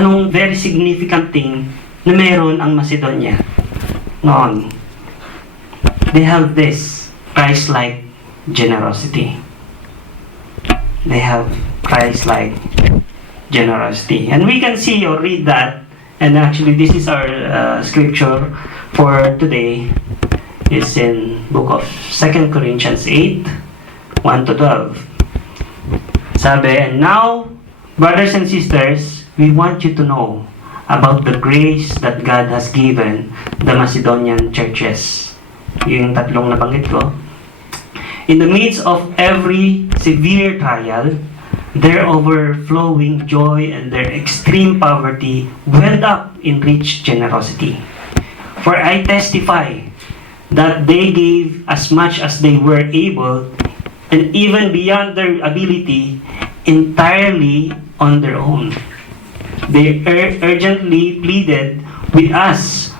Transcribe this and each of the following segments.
anong very significant thing na meron ang Macedonia noon? They have this Christ-like generosity. They have Christ-like generosity. And we can see or read that, and actually this is our scripture for today. It's in book of 2 Corinthians 8, 1 to 12. Sabi, and now, brothers and sisters, we want you to know about the grace that God has given the Macedonian churches. Yung tatlong nabanggit ko. In the midst of every severe trial, their overflowing joy and their extreme poverty welled up in rich generosity. For I testify that they gave as much as they were able, and even beyond their ability, entirely on their own. They urgently pleaded with us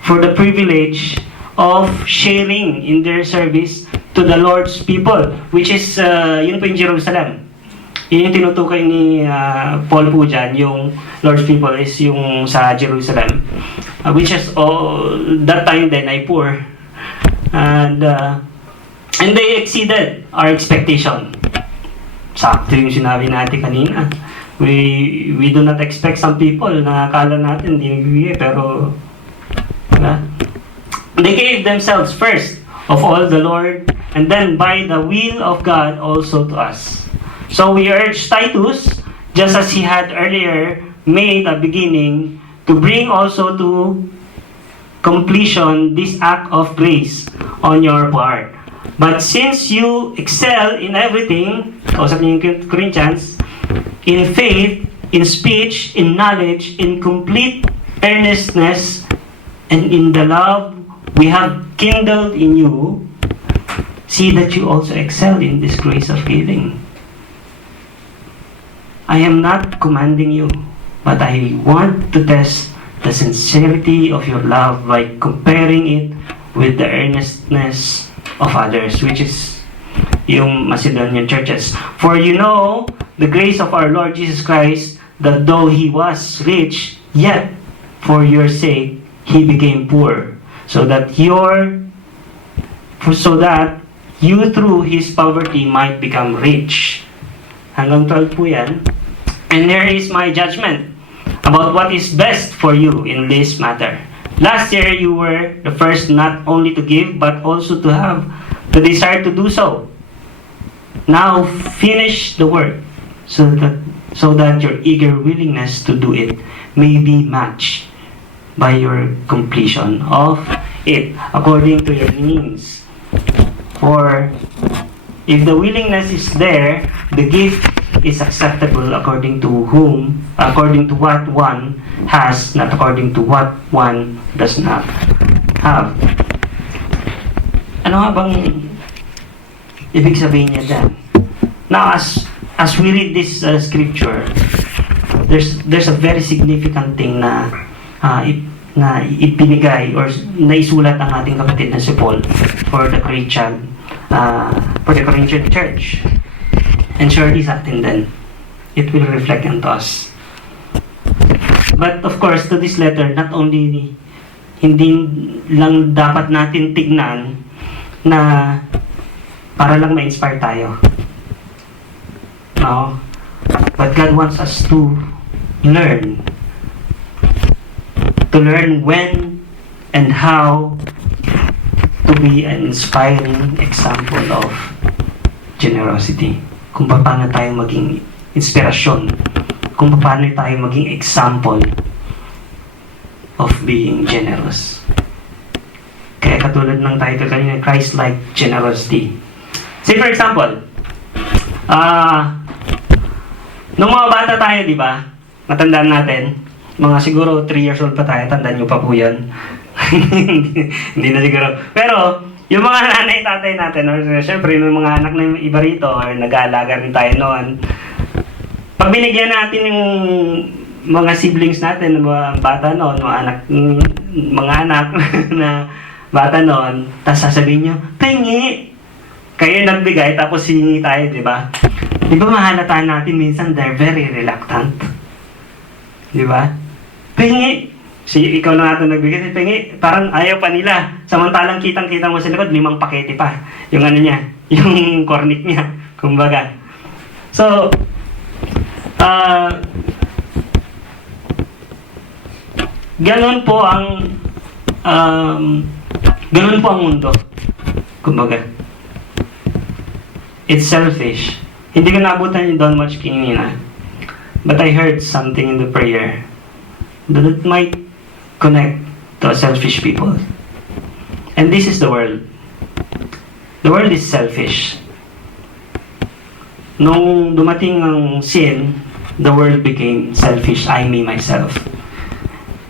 for the privilege of sharing in their service to the Lord's people, which is, yun po yung Jerusalem. Yun yung tinutukoy ni Paul po dyan, yung Lord's people is yung sa Jerusalem, which is that time then ay poor. And they exceeded our expectation. Sakto yung sinabi natin kanina. We do not expect some people na akala natin hindi nagbibigay, pero they gave themselves first of all the Lord, and then by the will of God also to us. So we urge Titus, just as he had earlier made a beginning, to bring also to completion this act of grace on your part. But since you excel in everything, kausap niyo yung Corinthians, in faith, in speech, in knowledge, in complete earnestness, and in the love we have kindled in you, see that you also excel in this grace of giving. I am not commanding you, but I want to test the sincerity of your love by comparing it with the earnestness of others, which is yung Macedonian churches. For you know the grace of our Lord Jesus Christ, that though He was rich, yet for your sake He became poor, so that you through His poverty might become rich. Hanggang 12 po yan. And here is my judgment about what is best for you in this matter. Last year you were the first not only to give, but also to have the desire to do so. Now finish the work, so that your eager willingness to do it may be matched by your completion of it according to your means. For if the willingness is there, the gift is acceptable according to what one has, not according to what one does not have. Ano nga bang ibig sabihin niya dyan? Now, as we read this scripture, there's a very significant thing na ipinigay or naisulat ang ating kapatid na si Paul for the Corinthian church. And surely sa atin din, it will reflect onto us. But of course, to this letter, not only hindi lang dapat natin tignan na para lang ma-inspire tayo. No? But God wants us to learn when and how to be an inspiring example of generosity. Kung paano tayo maging inspirasyon, kung paano tayo maging example of being generous. Kaya katulad ng title kanina, Christ-like generosity. Say for example, nung mga bata tayo, di ba? Matandaan natin, mga siguro 3 years old pa tayo, tandaan nyo pa po yan. Hindi na siguro. Pero, yung mga nanay, tatay natin, or syempre, yung mga anak na iba rito, or nag-aalaga rin tayo noon, pag binigyan natin yung mga siblings natin, mga bata noon, mga anak na bata noon, tapos sasabihin nyo, pengi! Kayo nagbigay, tapos hihingi tayo, di ba? Di ba mahalataan natin minsan, they're very reluctant. Di ba? Pingi. Ikaw na natin nagbigay. Pingi. Parang ayaw pa nila. Samantalang kitang-kita mo sa likod, 5 pakete pa. Yung ano niya, yung cornic niya. Kumbaga. So, ganun po ang mundo. Kumbaga. It's selfish. Hindi ko naabutan yung Don Much kanina. But I heard something in the prayer that it might connect to a selfish people. And this is the world. The world is selfish. Nung dumating ang sin, the world became selfish. I, me, myself.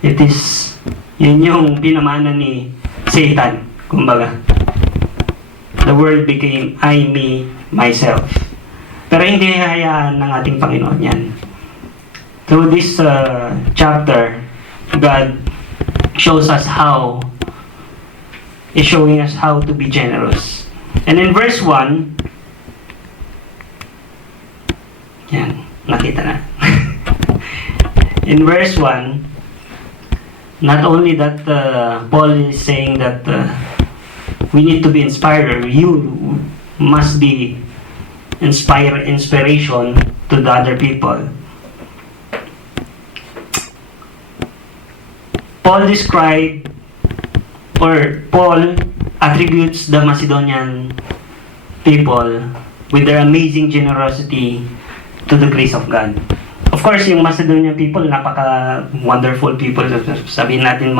It is, yun yung pinamana ni Satan. Kumbaga. The world became I, me, myself. Pero hindi hahayaan ng ating Panginoon yan. Through this chapter, God shows us how, is showing us how to be generous. And in verse 1, yan, nakita na. In verse 1, not only that Paul is saying that we need to be inspired, you must be inspiration to the other people. Paul attributes the Macedonian people with their amazing generosity to the grace of God. Of course, yung Macedonian people, napaka-wonderful people. Sabihin natin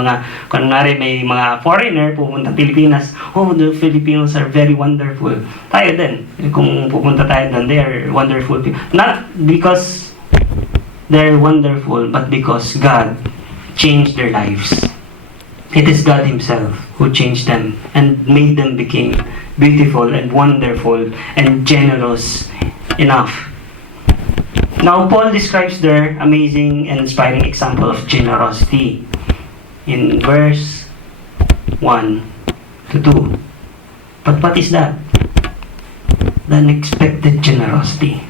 kunwari may mga foreigner pupunta Pilipinas, oh, the Filipinos are very wonderful. Tayo din. Kung pupunta tayo doon, they are wonderful people. Not because they're wonderful, but because God changed their lives. It is God Himself who changed them and made them become beautiful and wonderful and generous enough. Now, Paul describes their amazing and inspiring example of generosity in verse 1 to 2. But what is that? The unexpected generosity.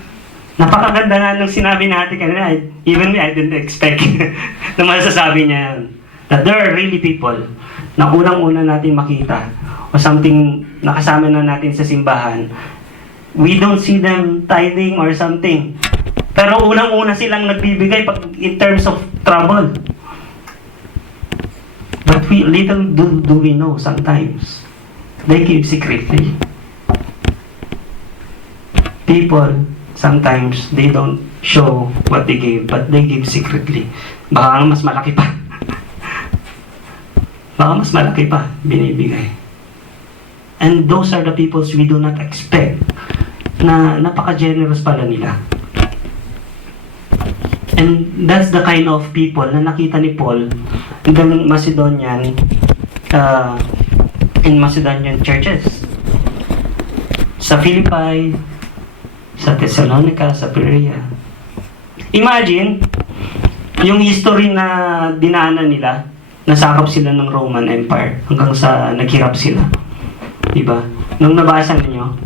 Napakaganda nga nung sinabi natin kanina. Even me, I didn't expect na masasabi niya yan. That there are really people na unang-una natin makita o something nakasama na natin sa simbahan. We don't see them tithing or something. Pero unang-una silang nagbibigay in terms of trouble. But little do we know sometimes. They give secretly. People, sometimes, they don't show what they give, but they give secretly. Baka mas malaki pa. Baka mas malaki pa binibigay. And those are the peoples we do not expect na napaka-generous pala nila. And that's the kind of people na nakita ni Paul in the Macedonian churches. Sa Philippi, sa Thessalonica, sa Berea. Imagine, yung history na dinaanan nila, nasakop sila ng Roman Empire hanggang sa naghirap sila. Diba? Nung nabasa niyo,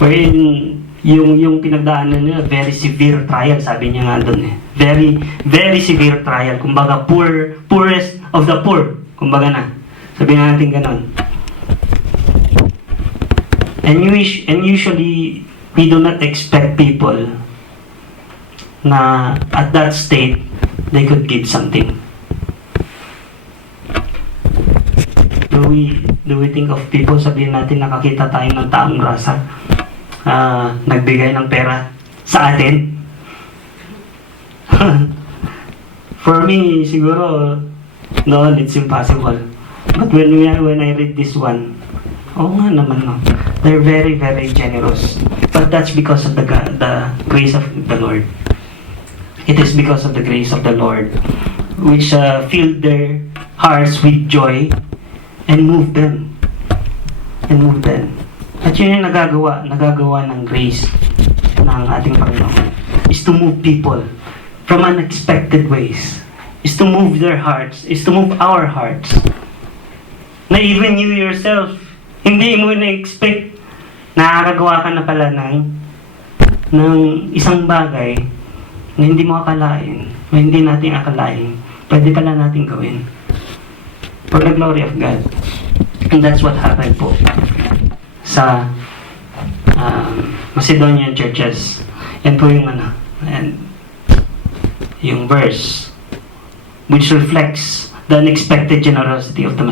wherein yung pinagdaanan nila, very severe trial, sabi niya nga doon eh. Very, very severe trial. Kumbaga, poorest of the poor. Kumbaga na. Sabi natin ganon. And usually, we do not expect people na at that state, they could give something. Do we think of people, sabihin natin nakakita tayo ng taong grasa, nagbigay ng pera sa atin? For me, siguro, no, it's impossible. But when I read this one, oh nga naman, no. They're very, very generous. But that's because of the grace of the Lord. It is because of the grace of the Lord which filled their hearts with joy and moved them. At yun yung nagagawa ng grace ng ating Panginoon, is to move people from unexpected ways, is to move their hearts, is to move our hearts. Na even you yourself, hindi mo na-expect, nakakagawa ka na pala ng isang bagay na hindi mo akalain, o hindi natin akalain, pwede pala natin gawin. For the glory of God. And that's what happened po sa Macedonian churches. Yan po yung and yung verse which reflects the unexpected generosity of the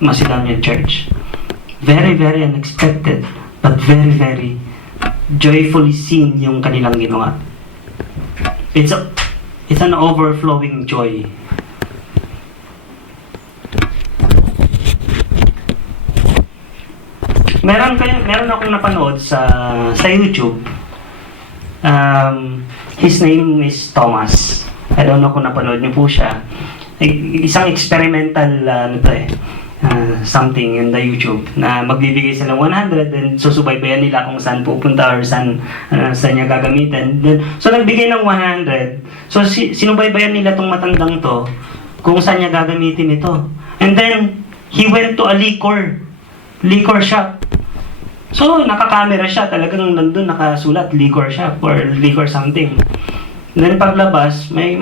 Macedonian church. Very, very unexpected, but very, very joyfully seen yung kanilang ginawa. It's an overflowing joy. Meron akong napanood sa YouTube. His name is Thomas. I don't know kung napanood niyo po siya. Isang experimental something in the YouTube na magbibigay silang 100 and susubaybayan nila kung saan pupunta or saan niya gagamitin. So nagbigay ng 100. So sinubaybayan nila tong matandang to kung saan niya gagamitin ito. And then he went to a liquor shop. So nakakamera siya, talagang nandun nakasulat liquor shop or liquor something. Then paglabas, may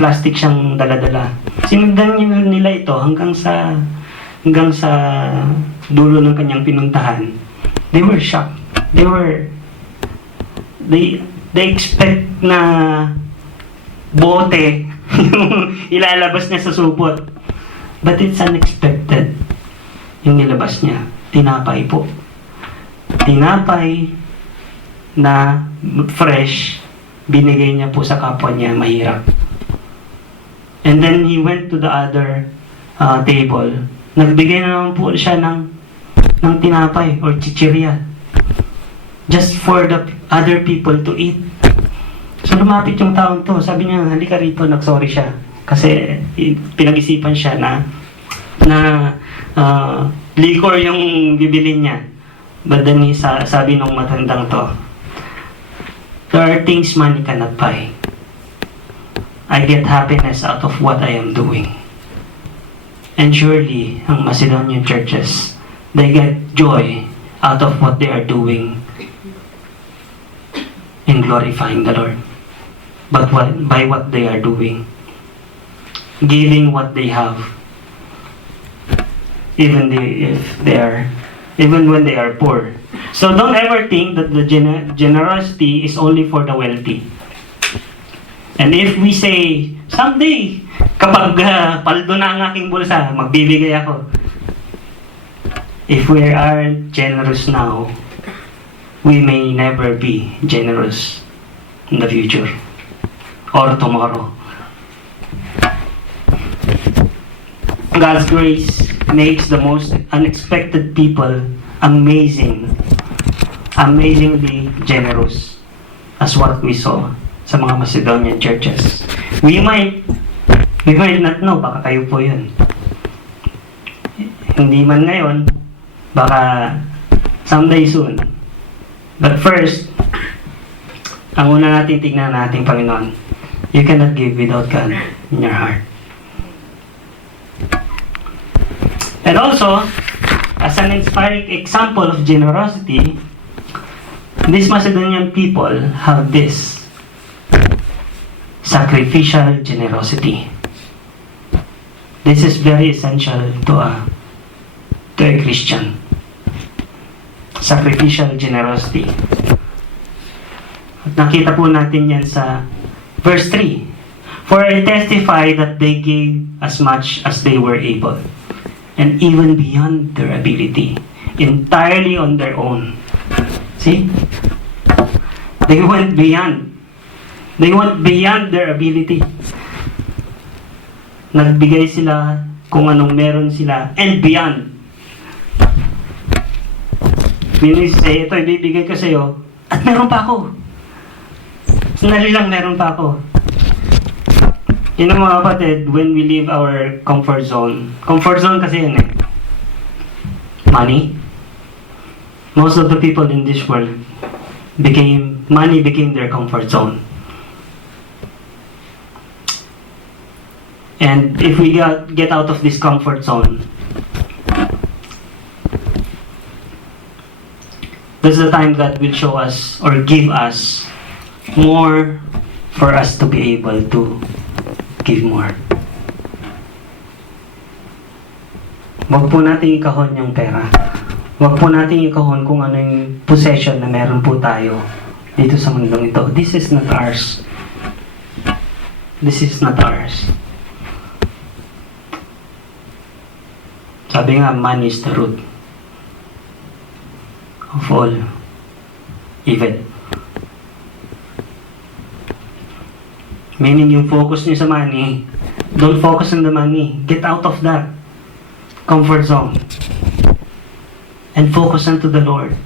plastic siyang dala-dala. Sinundan nila ito hanggang sa dulo ng kanyang pinuntahan. They were shocked. They expect na bote yung ilalabas niya sa supot. But it's unexpected. Yung nilabas niya, tinapay po. Tinapay na fresh, binigay niya po sa kapwa niya mahirap. And then he went to the other table. Nagbigay na naman po siya ng tinapay or chichirya. Just for the other people to eat. So lumapit yung taong to. Sabi niya, halika rito, nagsorry siya. Kasi pinag-isipan siya na liquor yung bibili niya. But then sabi nung matandang to, there are things money cannot buy. I get happiness out of what I am doing. And surely, ang Macedonian churches, they get joy out of what they are doing in glorifying the Lord. But by what they are doing, giving what they have, even when they are poor. So don't ever think that the generosity is only for the wealthy. And if we say, someday, kapag paldo na ang aking bulsa, magbibigay ako. If we aren't generous now, we may never be generous in the future or tomorrow. God's grace makes the most unexpected people amazingly generous, as what we saw sa mga Macedonian churches. We might not know, baka kayo po yun. Hindi man ngayon, baka someday soon. But first, ang una natin tignan natin, Panginoon, you cannot give without God in your heart. And also, as an inspiring example of generosity, these Macedonian people have this sacrificial generosity. This is very essential to a Christian. Sacrificial generosity. At nakita po natin yan sa verse 3. For I testify that they gave as much as they were able, and even beyond their ability, entirely on their own. See? They went beyond. They went beyond their ability. Nagbigay sila kung anong meron sila, and beyond. Meaning say, ito ibibigay ko sa iyo, at meron pa ako. Sandali lang, meron pa ako. Yun ang mga kapatid, when we leave our comfort zone kasi yun money. Most of the people in this world money became their comfort zone. And if we get out of this comfort zone, that's the time God will show us or give us more for us to be able to give more. Huwag po natin ikahon yung pera. Huwag po natin ikahon kung ano yung possession na meron po tayo dito sa mundong ito. This is not ours. This is not ours. Sabi nga, money is the root of all evil. Meaning yung focus nyo sa money, don't focus on the money. Get out of that comfort zone and focus unto the Lord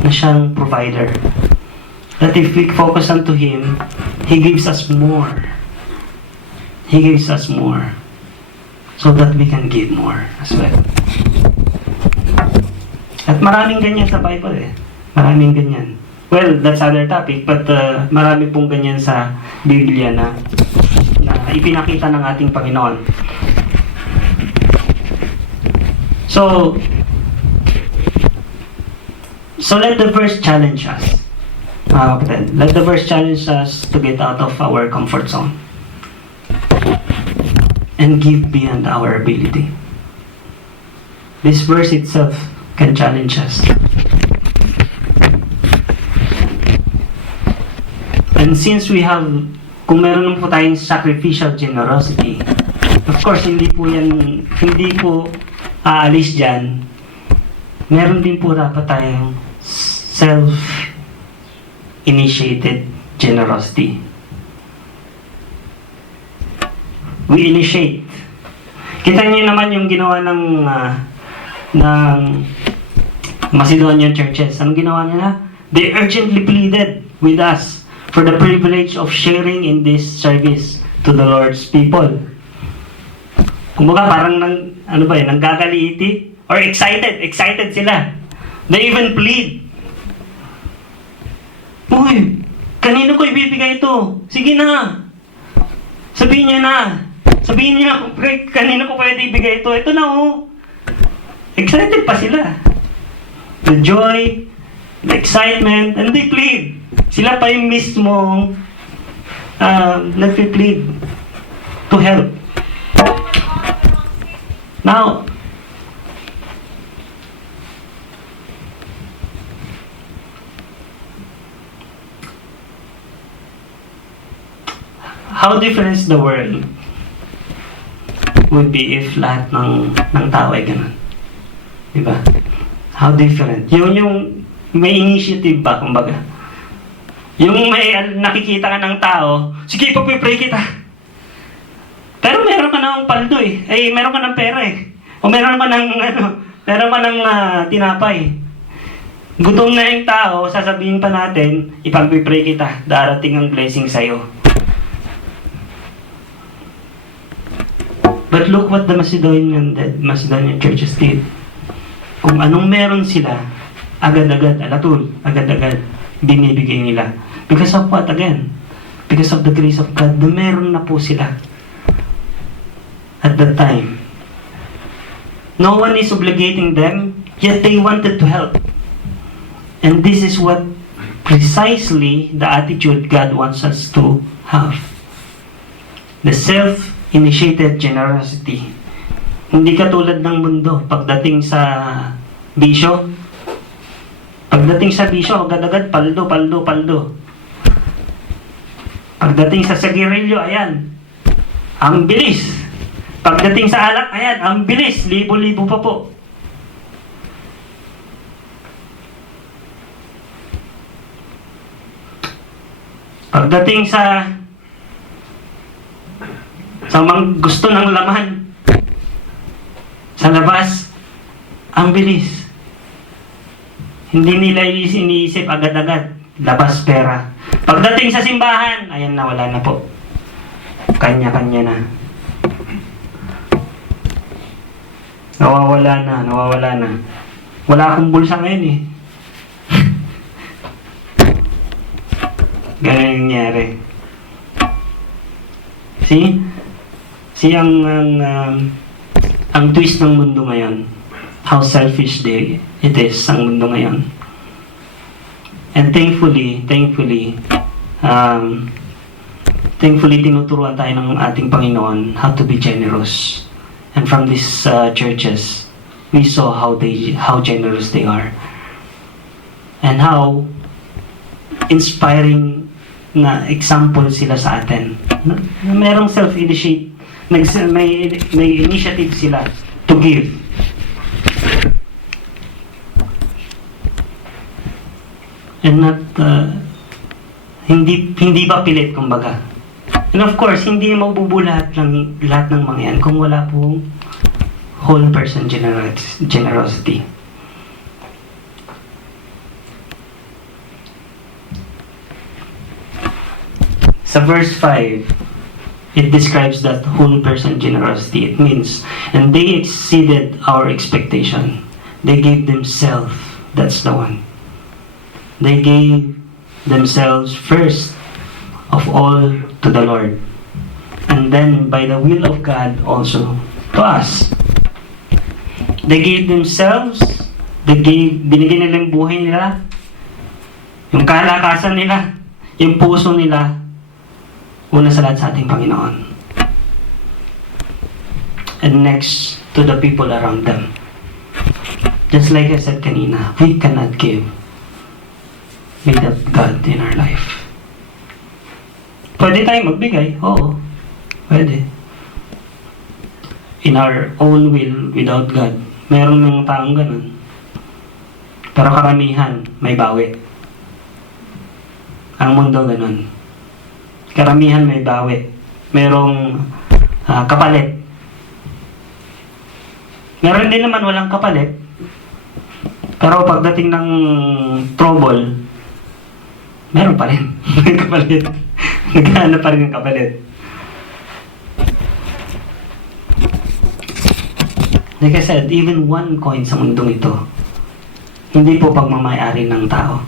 na siyang provider. That if we focus unto Him, He gives us more. He gives us more so that we can give more as well. At maraming ganyan sa Bible eh. Maraming ganyan. Well, that's other topic, but marami pong ganyan sa Biblia na ipinakita ng ating Panginoon. So let the verse challenge us. Let the verse challenge us to get out of our comfort zone and give beyond our ability. This verse itself can challenge us. And since we have, kung meron po tayong sacrificial generosity, of course, hindi po aalis dyan. Meron din po dapat tayong self-initiated generosity. We initiate. Kita niyo naman yung ginawa ng Macedonian churches. Anong ginawa nila? They urgently pleaded with us for the privilege of sharing in this service to the Lord's people. Kumbaga parang nanggagaliiti or excited sila. They even plead. Uy, kanino ko ibibigay ito? Sige na. Sabihin niya kanino ko pwede ibigay ito? Ito na oh. Excited pa sila. The joy, the excitement, and they plead. Sila pa yung mismong nagpi-plead to help. Now, how different is the world would be if lahat ng tao ay ganun. Diba? How different. Yung may initiative ba, kumbaga. Yung may nakikita ka ng tao, sige, pag-pray kita. Pero meron ka ng paldo eh. Meron ka ng pera eh. O meron ka ng, tinapay. Gutom na yung tao, sasabihin pa natin, ipag-pray kita, darating ang blessing sa'yo. But look what the Macedonian churches did. Kung anong meron sila, agad-agad, agad-agad, binibigay nila. Because of what again? Because of the grace of God, na meron na po sila. At that time. No one is obligating them, yet they wanted to help. And this is what precisely the attitude God wants us to have. The self-initiated generosity. Hindi katulad ng mundo pagdating sa bisyo. Pagdating sa bisyo, agad-agad, paldo. Pagdating sa sigarilyo, ayan, ang bilis. Pagdating sa alak, ayan, ang bilis, libo-libo pa po. Pagdating sa gusto ng laman sa labas, ang bilis. Hindi nila iniisip agad-agad, labas pera. Pagdating sa simbahan, ayan na, wala na po. Kanya-kanya na. Nawawala na. Wala akong bulsa ngayon eh. Ganun yung nangyari. See ang twist ng mundo ngayon. How selfish it is ang mundo ngayon. And thankfully, tinuturuan tayo ng ating Panginoon how to be generous. And from these churches, we saw how generous they are. And how inspiring na example sila sa atin. Na merong self-initiate, may initiative sila to give. And not, hindi ba pilit, kumbaga. And of course, hindi mabubuo lahat ng mga yan kung wala pong whole person generosity. Sa verse 5, it describes that whole person generosity. It means, and they exceeded our expectation. They gave themselves. That's the one. They gave themselves first of all to the Lord. And then by the will of God also to us. They gave themselves, binigyan nila yung buhay nila, yung kalakasan nila, yung puso nila, una sa lahat sa ating Panginoon. And next, to the people around them. Just like I said kanina, we cannot give without God in our life. Pwede tayong magbigay, oo. Pwede. In our own will, without God. Meron mga taong ganun. Pero karamihan, may bawi. Ang mundo ganun. Karamihan may bawi. Merong kapalit. Meron din naman walang kapalit. Pero pagdating ng trouble, meron pa rin. May kapalit. Naghahanap pa rin ng kapalit. Like I said, even one coin sa mundong ito, hindi po pagmamayari ng tao.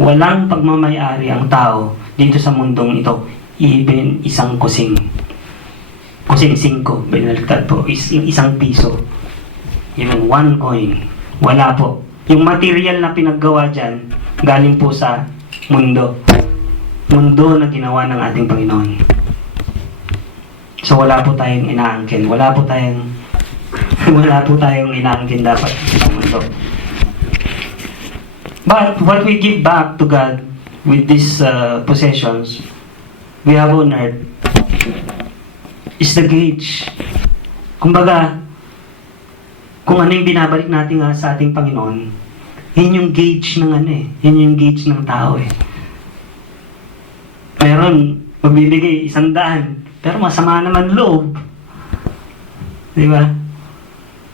Walang pagmamayari ang tao dito sa mundong ito. Even isang kusing 5, binaliktad po, isang piso. Even one coin. Wala po. Yung material na pinaggawa dyan, galing po sa mundo. Mundo na ginawa ng ating Panginoon. So wala po tayong inaangkin. Wala po tayong inaangkin dapat sa mundo. But what we give back to God with these possessions we have on earth is the gauge. Kumbaga, kung ano yung binabalik natin sa ating Panginoon, yun yung gauge ng yun yung gauge ng tao Meron, magbibigay 100, pero masama naman loob. Di ba?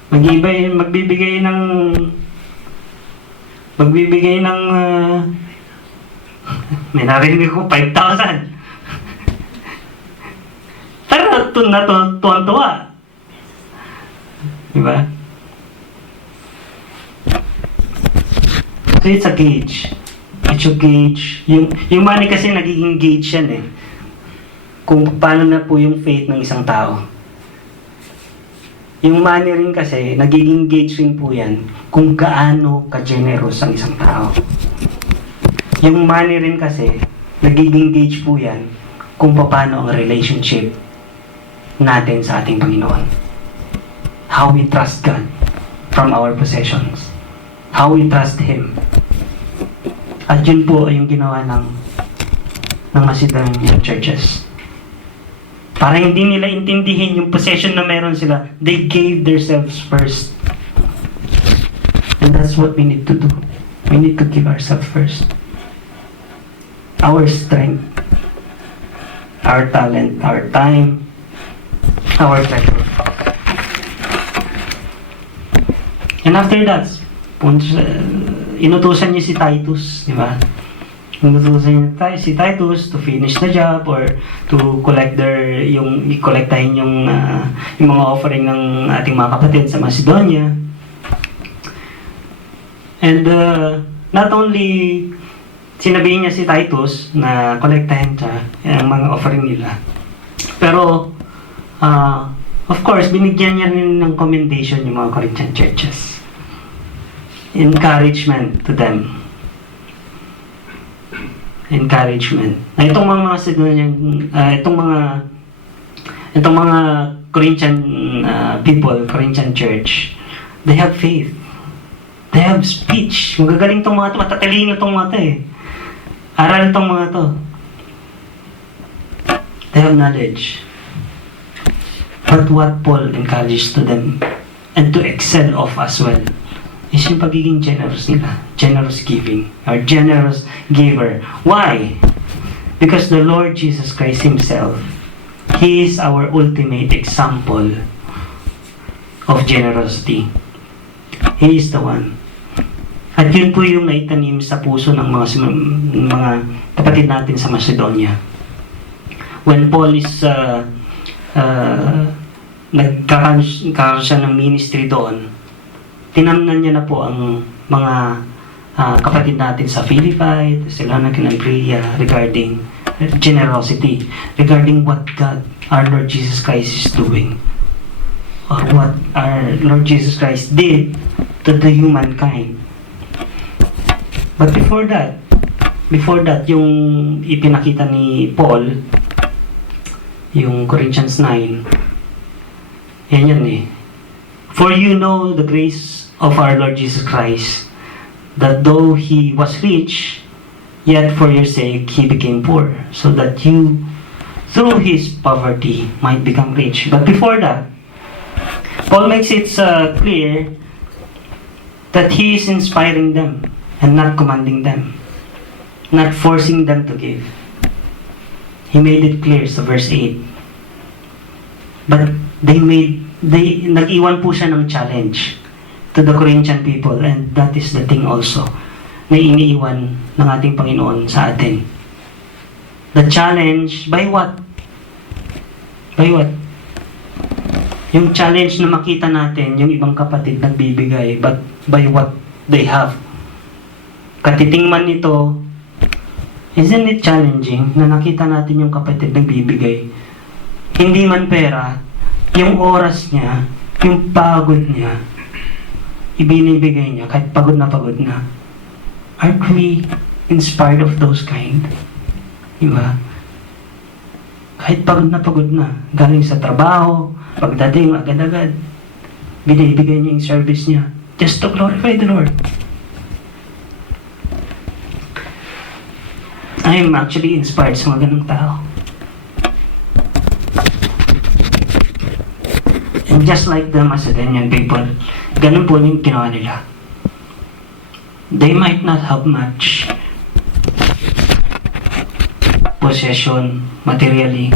Magbibigay ng may narinig ko 5,000. Pero tuwan-tuwa. Di ba? So it's a gauge. It's a gauge. Yung money kasi nagiging gauge yan kung paano na po yung faith ng isang tao. Yung money rin kasi, nagiging gauge rin po yan kung gaano ka-generous ang isang tao. Yung money rin kasi, nagiging gauge po yan kung paano ang relationship natin sa ating Panginoon. How we trust God from our possessions. How we trust Him. At yun po ay yung ginawa ng Macedonian churches. Para hindi nila intindihin yung possession na meron sila, they gave themselves first. And that's what we need to do. We need to give ourselves first. Our strength, our talent, our time, our treasure. And after that, inutusan niyo si Titus, di ba? Inutusan niyo si Titus to finish the job or to kolektahin yung mga offering ng ating mga kapatid sa Macedonia. And not only sinabihin niya si Titus na kolektahin siya ang mga offering nila, pero of course, binigyan niya rin ng commendation yung mga Corinthian churches. Encouragement to them. encouragement. Na itong mga Macedonian, itong mga Corinthian people, Corinthian church, they have faith. They have speech. Magagaling tong mga to, matatalino tong mga to eh. Aral tong mga to. They have knowledge. But what Paul encourages to them and to excel of as well is yung pagiging generous nila. Generous giving. Or generous giver. Why? Because the Lord Jesus Christ Himself, He is our ultimate example of generosity. He is the one. At yun po yung naitanim sa puso ng mga kapatid natin sa Macedonia. When Paul is nagkakaroon siya ng ministry doon, tinamnan niya na po ang mga kapatid natin sa Philippi, Thessalonica and Berea regarding generosity, regarding what God, our Lord Jesus Christ is doing, or what our Lord Jesus Christ did to the humankind. But before that, yung ipinakita ni Paul, yung Corinthians 9, yan eh. For you know the grace of our Lord Jesus Christ, that though He was rich, yet for your sake He became poor, so that you, through His poverty, might become rich. But before that, Paul makes it clear that he is inspiring them and not commanding them, not forcing them to give. He made it clear sa verse 8. But nag-iwan po siya ng challenge to the Corinthian people, and that is the thing also na iniiwan ng ating Panginoon sa atin. The challenge, by what? By what? Yung challenge na makita natin, yung ibang kapatid nagbibigay, but by what they have. Katiting man nito, isn't it challenging na nakita natin yung kapatid nagbibigay? Hindi man pera, yung oras niya, yung pagod niya, ibinibigay niya kahit pagod na pagod na. Aren't we inspired of those kind? Diba? Kahit pagod na, galing sa trabaho, pagdating agad-agad, binibigay niya yung service niya just to glorify the Lord. I am actually inspired sa mga ganung tao. And just like the Macedonian people, ganun po yung ginawa nila. They might not have much possession materially,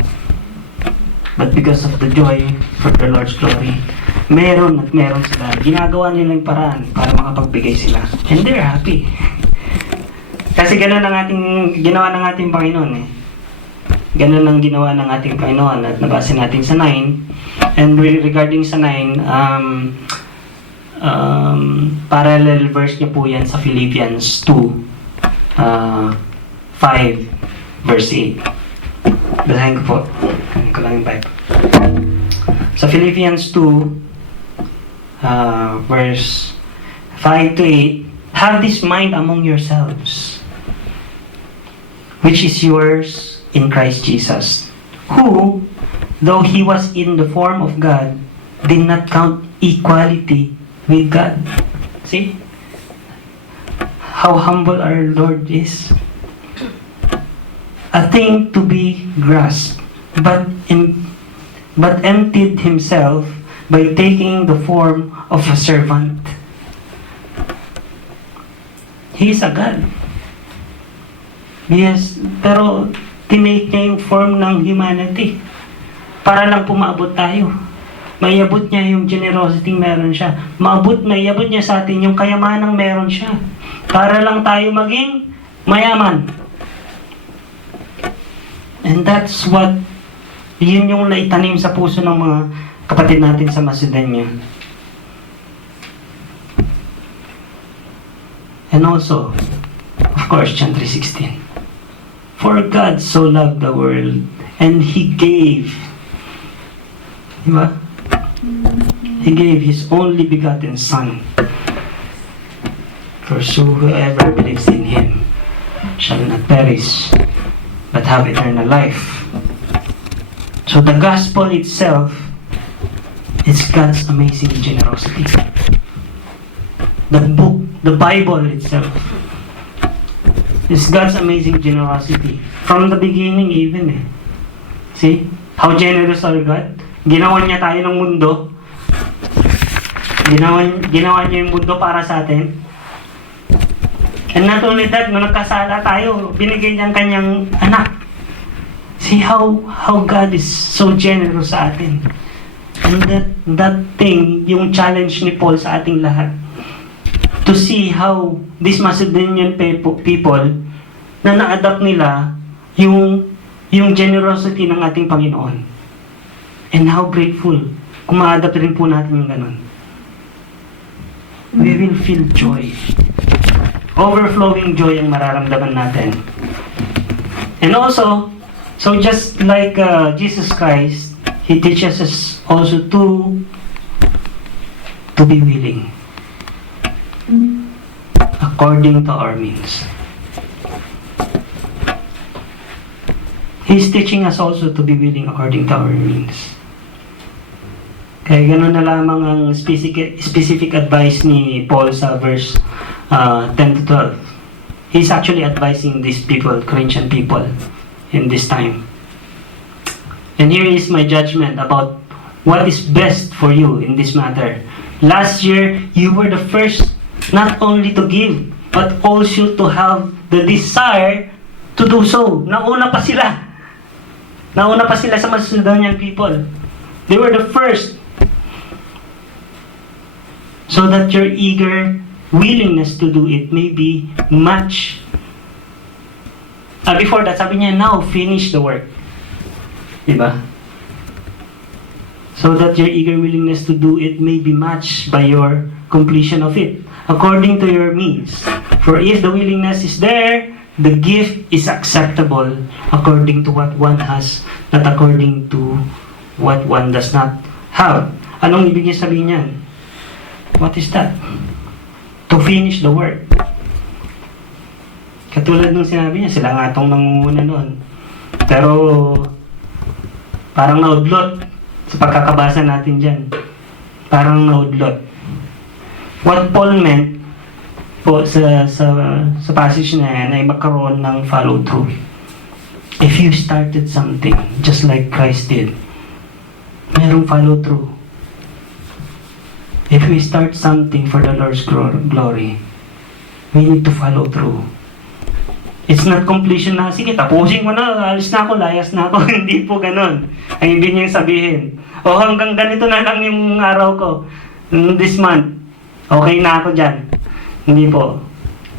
but because of the joy for the Lord's glory, meron sila. Ginagawa nila yung paraan para makapagbigay sila. And they're happy. Kasi ganun ang ginawa ng ating Panginoon eh. Ganun ang ginawa ng ating Panginoon at nabasa natin sa 9. And regarding sa 9, parallel verse niya po yan sa Philippians 2, 5, verse 8. Basahin ko po. Ano ko lang yung Bible. Sa Philippians 2, verse 5 to 8, have this mind among yourselves, which is yours in Christ Jesus, who, though He was in the form of God, did not count equality with God. See? How humble our Lord is. A thing to be grasped, but emptied Himself by taking the form of a servant. He is a God. Yes, pero tinake niya yung form ng humanity para lang pumaabot tayo. Mayabot niya yung generosity meron siya. Mayabot niya sa atin yung kayamanang meron siya. Para lang tayo maging mayaman. And that's what, yun yung naitanim sa puso ng mga kapatid natin sa Macedonia. And also, of course, John 3:16. For God so loved the world, and He gave, diba? He gave His only begotten Son, for so whoever believes in Him shall not perish, but have eternal life. So the gospel itself is God's amazing generosity. The book, the Bible itself, is God's amazing generosity. From the beginning even eh. See? How generous our God? Ginawa niya tayo ng mundo. Ginawa niya yung mundo para sa atin. And not only that, nung nagkasala tayo, binigay niya ang kanyang anak. See how God is so generous sa atin. And that thing, yung challenge ni Paul sa ating lahat, to see how these Macedonian people na na-adapt nila yung generosity ng ating Panginoon. And how grateful kung ma-adapt rin po natin yung ganun. We will feel joy. Overflowing joy ang mararamdaman natin. And also, so just like Jesus Christ, He teaches us also to be willing according to our means. He's teaching us also to be willing according to our means. Kaya gano'n na lamang ang specific advice ni Paul sa verse 10 to 12. He's actually advising these people, Corinthian people, in this time. And here is my judgment about what is best for you in this matter. Last year, you were the first not only to give, but also to have the desire to do so. Nauna pa sila. Nauna pa sila sa Macedonian people. They were the first. So that your eager willingness to do it may be matched. Before that, sabi niya, now finish the work. Diba? So that your eager willingness to do it may be matched by your completion of it, according to your means. For if the willingness is there, the gift is acceptable according to what one has, not according to what one does not have. Anong ibig niya sabihin niyan? What is that? To finish the work. Katulad nung sinabi niya, sila nga itong nangunguna noon. Pero, parang naudlot sa pagkakabasa natin dyan. Parang naudlot. What Paul meant po sa passage na yan ay magkaroon ng follow-through. If you started something, just like Christ did, mayroong follow-through. If we start something for the Lord's glory, we need to follow through. It's not completion na, sige, tapusin ko na, alis na ako, layas na ako. Hindi po ganun. Ang ibig niyang sabihin, hanggang ganito na lang yung araw ko. This month, okay na ako dyan. Hindi po.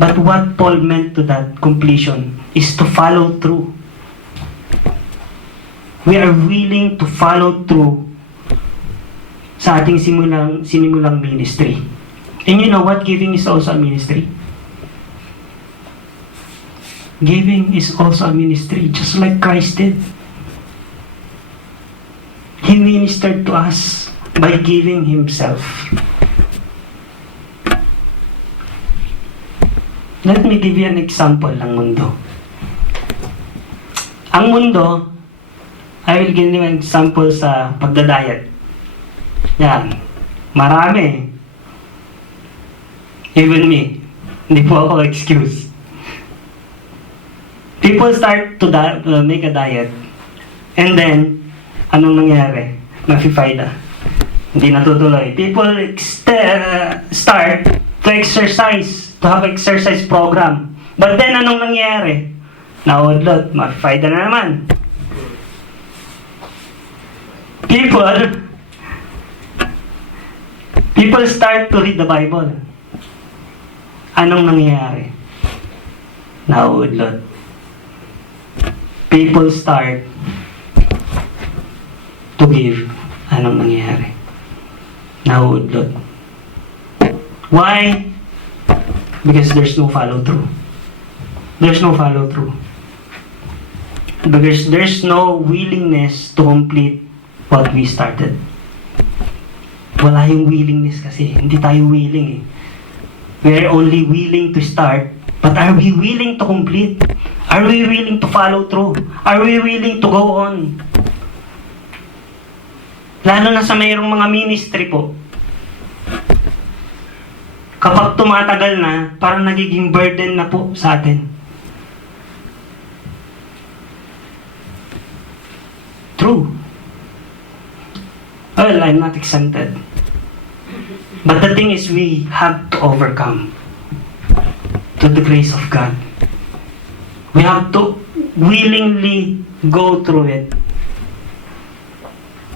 But what Paul meant to that completion is to follow through. We are willing to follow through sa ating sinimulang ministry. And you know what? Giving is also a ministry. Giving is also a ministry, just like Christ did. He ministered to us by giving Himself. Let me give you an example ng mundo. Ang mundo, I will give you an example sa pagdadayat. Yan. Marami. Even me. Hindi po ako excuse. People start to make a diet. And then, anong nangyari? Nag-fifida. Hindi natutuloy. People start to exercise. To have exercise program. But then, anong nangyari? Naudlot. Mag-fifida na naman. People start to read the Bible. Anong nangyayari? Naudlot. People start to give. Anong nangyayari? Naudlot. Why? Because there's no follow-through. There's no follow-through. Because there's no willingness to complete what we started. Wala yung willingness kasi. Hindi tayo willing eh. We are only willing to start, but are we willing to complete? Are we willing to follow through? Are we willing to go on? Lalo na sa mayroong mga ministry po. Kapag tumatagal na, parang nagiging burden na po sa atin. True. Well, I'm not exempted. But the thing is, we have to overcome to the grace of God. We have to willingly go through it.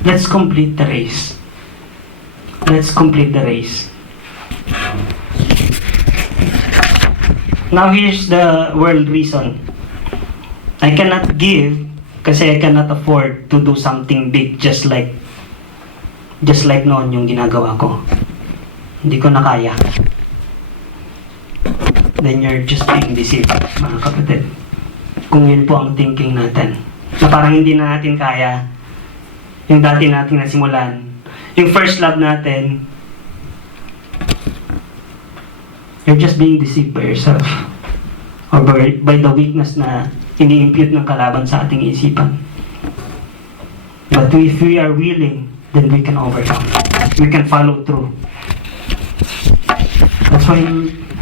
Let's complete the race. Let's complete the race. Now here's the world reason. I cannot give kasi I cannot afford to do something big just like noon yung ginagawa ko. Hindi ko na kaya. Then you're just being deceived, mga kapatid. Kung yun po ang thinking natin. Na parang hindi na natin kaya yung dati nating nasimulan. Yung first love natin, you're just being deceived by yourself. Or by the weakness na ini-impute ng kalaban sa ating isipan. But if we are willing, then we can overcome. We can follow through. That's why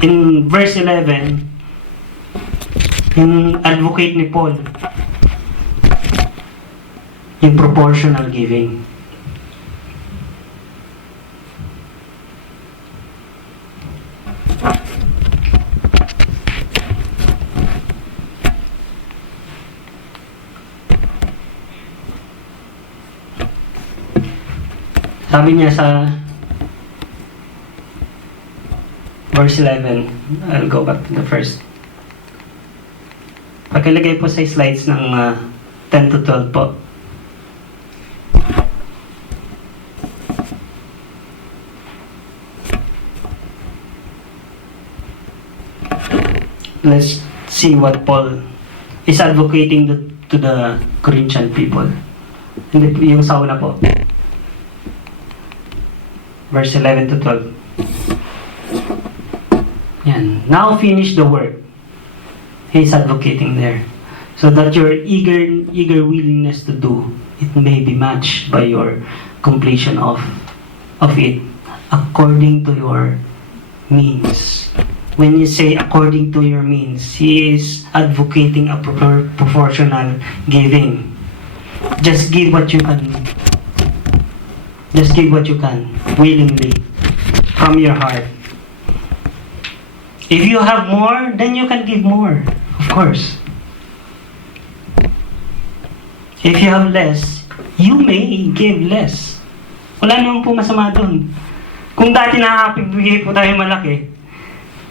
in verse 11, yung advocate ni Paul, yung proportional giving. Sabi niya sa verse 11, I'll go back to the first. Pakilagay po sa slides ng 10 to 12 po. Let's see what Paul is advocating to the Corinthian people. Hindi, yung sa una po. Verse 11 to 12. Yan. Now finish the work. He's advocating there. So that your eager willingness to do, it may be matched by your completion of it according to your means. When you say according to your means, he is advocating a proportional giving. Just give what you can. Just give what you can, willingly, from your heart. If you have more, then you can give more, of course. If you have less, you may give less. Wala naman po masama dun. Kung dati nakakapagbigay po tayo malaki,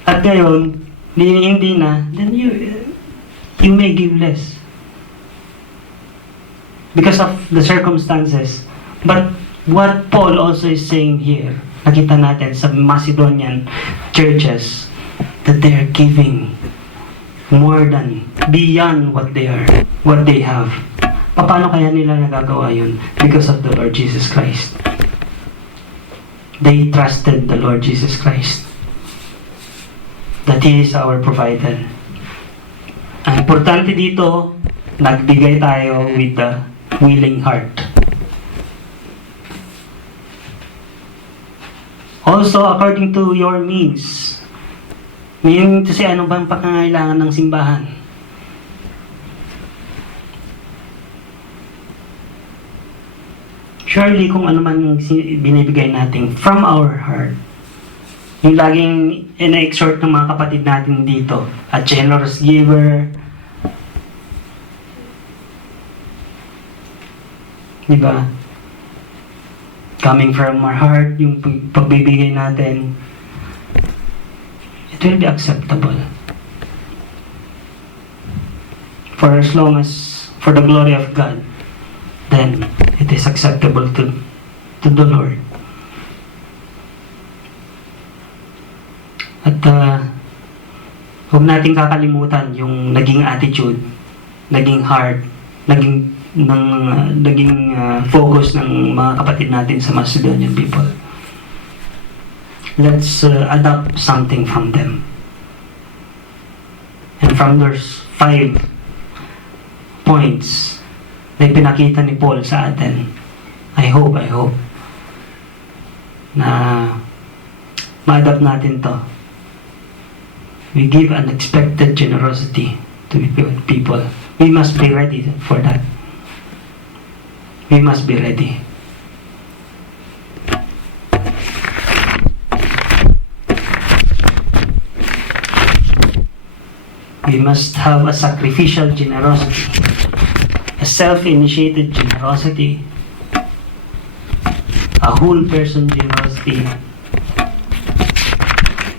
at ngayon, hindi na, then you may give less. Because of the circumstances. But what Paul also is saying here, nakita natin sa Macedonian churches, that they are giving more than, beyond what they have. Paano kaya nila nagagawa yun? Because of the Lord Jesus Christ. They trusted the Lord Jesus Christ. That He is our provider. Ang importante dito, nagbigay tayo with the willing heart. Also, according to your means. Meaning kasi ano bang pangangailangan ng simbahan? Surely kung ano man binibigay natin from our heart. Yung laging ina-exhort ng mga kapatid natin dito, a generous giver. Diba? Coming from our heart, yung pagbibigay natin, it will be acceptable. For as long as, for the glory of God, then it is acceptable to the Lord. At huwag nating kakalimutan yung naging attitude, naging heart, naging focus ng mga kapatid natin sa Macedonian people. Let's adopt something from them. And from verse 5 points na ipinakita ni Paul sa atin. I hope na ma-adapt natin to. We give unexpected generosity to people. We must be ready for that. We must be ready. We must have a sacrificial generosity, a self-initiated generosity, a whole person generosity,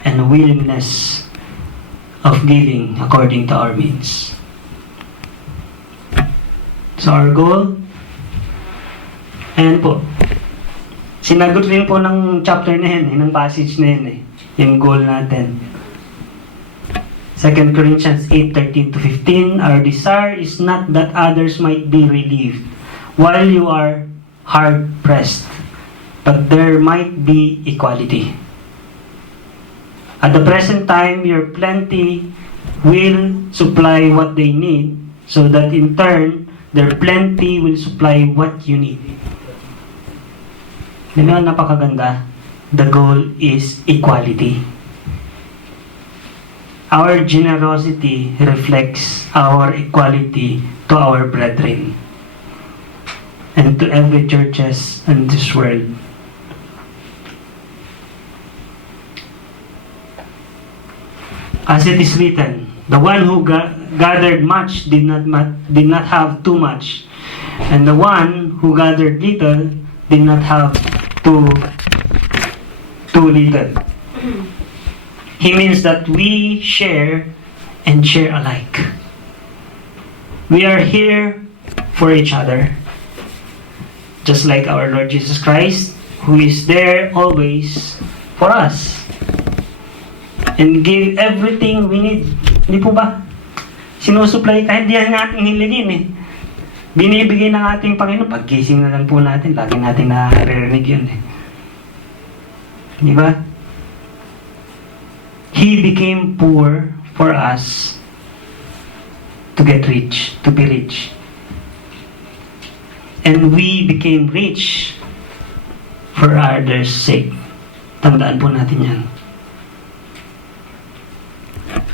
and a willingness of giving according to our means. So our goal, ayan po, sinagot rin po ng chapter na yun, ng passage na yun yung goal natin. 2 Corinthians 8:13-15, our desire is not that others might be relieved while you are hard-pressed, but there might be equality. At the present time, your plenty will supply what they need, so that in turn, their plenty will supply what you need. Diba, napakaganda? The goal is equality. Our generosity reflects our equality to our brethren and to every churches in this world. As it is written, the one who gathered much did not have too much, and the one who gathered little did not have too little. He means that we share and share alike. We are here for each other. Just like our Lord Jesus Christ, who is there always for us. And give everything we need. Hindi po ba? Sinusupply kahit di natin hiligin Binibigay ng ating Panginoon. Paggising na lang po natin, lagi natin naririnig yun Di ba? He became poor for us to get rich, to be rich. And we became rich for others' sake. Tandaan po natin yan.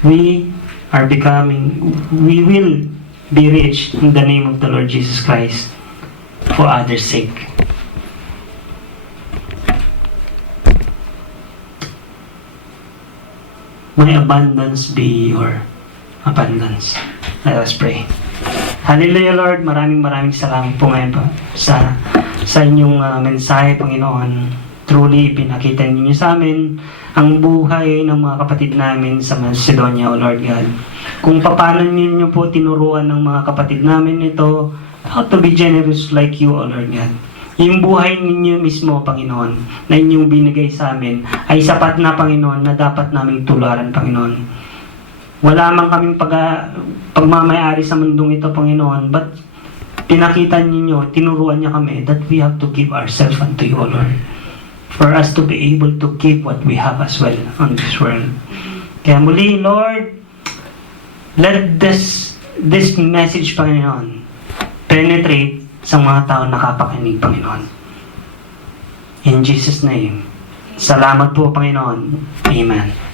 We will be rich in the name of the Lord Jesus Christ for others' sake. May abundance be your abundance. Let us pray. Hallelujah, Lord. Maraming salamat po ngayon po sa inyong mensahe, Panginoon. Truly, pinakita ninyo sa amin ang buhay ng mga kapatid namin sa Macedonia, O Lord God. Kung paano ninyo po tinuruan ng mga kapatid namin ito, how to be generous like you, O Lord God. Yung buhay ninyo mismo, Panginoon, na inyong binigay sa amin, ay sapat na, Panginoon, na dapat naming tularan, Panginoon. Wala man kaming pagmamayari sa mundong ito, Panginoon, but pinakita ninyo, tinuruan niya kami that we have to give ourselves unto you, O Lord, for us to be able to give what we have as well on this world. Kaya muli, Lord, let this message, Panginoon, penetrate sa mga tao nakapakinig, Panginoon. In Jesus' name. Salamat po, Panginoon. Amen.